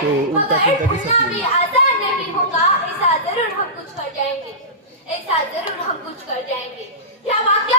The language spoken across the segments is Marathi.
तो उल्टा भी दिसत नहीं. आजाद नहीं होगा ऐसा जरूर हम कुछ कर जाएंगे. ऐसा जरूर हम कुछ कर जाएंगे. क्या वाक्य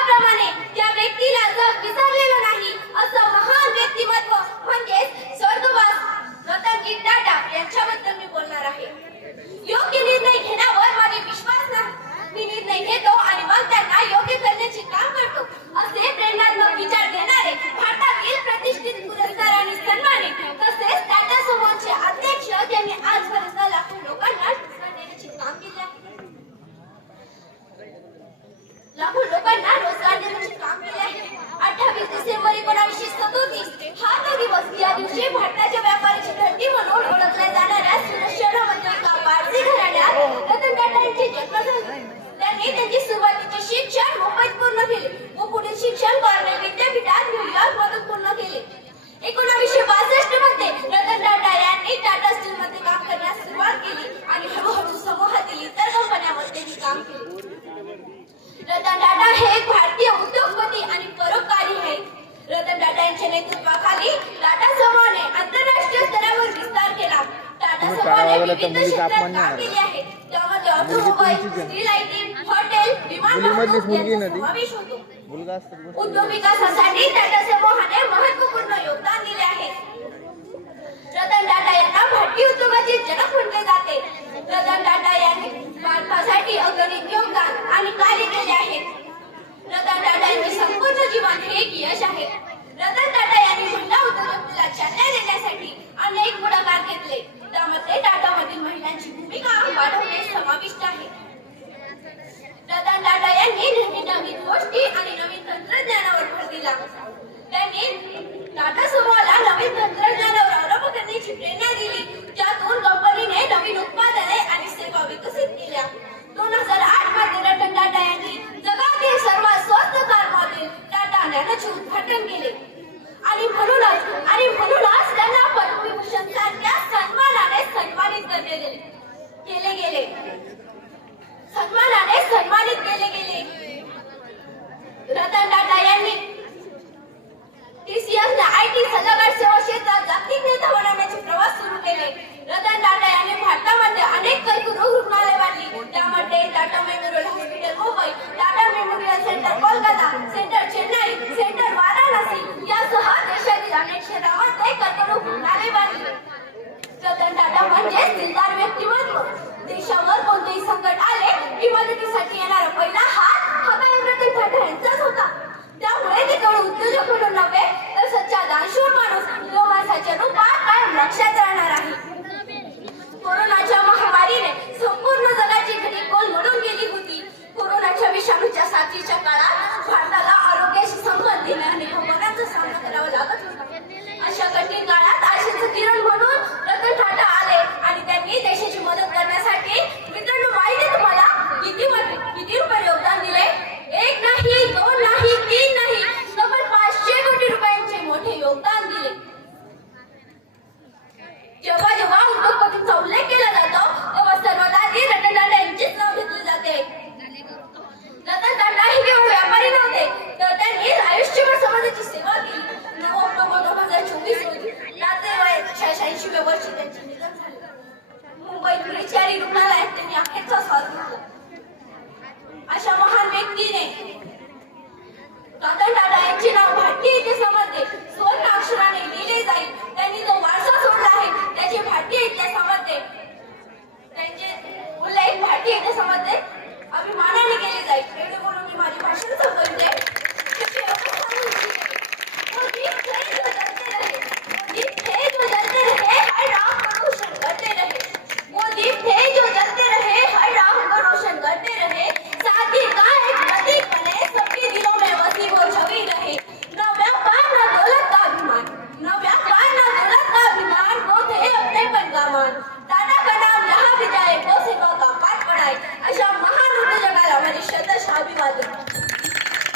लाखो लोकांना रोजगार देण्याचे काम केले आहे अठ्ठावीस डिसेंबर एकोणावीसशे सदोतीस हा तो दिवस. या दिवशी रतन टाटा हे एक भारतीय उद्योगपती आणि परोपकारी आहेत. रतन टाटा यांच्या नेतृत्वाखाली टाटा समूहाने आंतरराष्ट्रीय स्तरावर विस्तार केला. टाटा समूहाने आहे. उद्योग विकासासाठी टाटा समूहाने महत्त्वपूर्ण 要下黑。पटकन गेले आणि म्हणूनच आणि म्हणूनच त्यांना पद्मविभूषण सारख्या सन्मानाने सन्मानित करण्यात गेले केले गेले शिक्षणामध्ये देशावर कोणतेही संकट आले की मदतीसाठी येणार जेव्हा जेव्हा उद्योगपतींचा उल्लेख केला जातो तेव्हा सर्वदारी रतन टाटा यांचेच नाव घेतले जाते. रतन टाटा हे केवळ व्यापारी नव्हते तर त्यांनी आयुष्यभर समाजाची सेवा केली. नऊ ऑक्टोबर दोन हजार चोवीस रोजी रात्री वयाच्या शहाऐंशी वर्षी त्यांचे निधन झाले. मुंबईत विचारी रुग्णालयात त्यांनी अखेरचा श्वास अशा महान व्यक्तीने रतन टाटा यांची मराठी येण्यासंबंधी अभिमानाने केली जाईल. एवढे बोलून मी माझी भाषण संपवते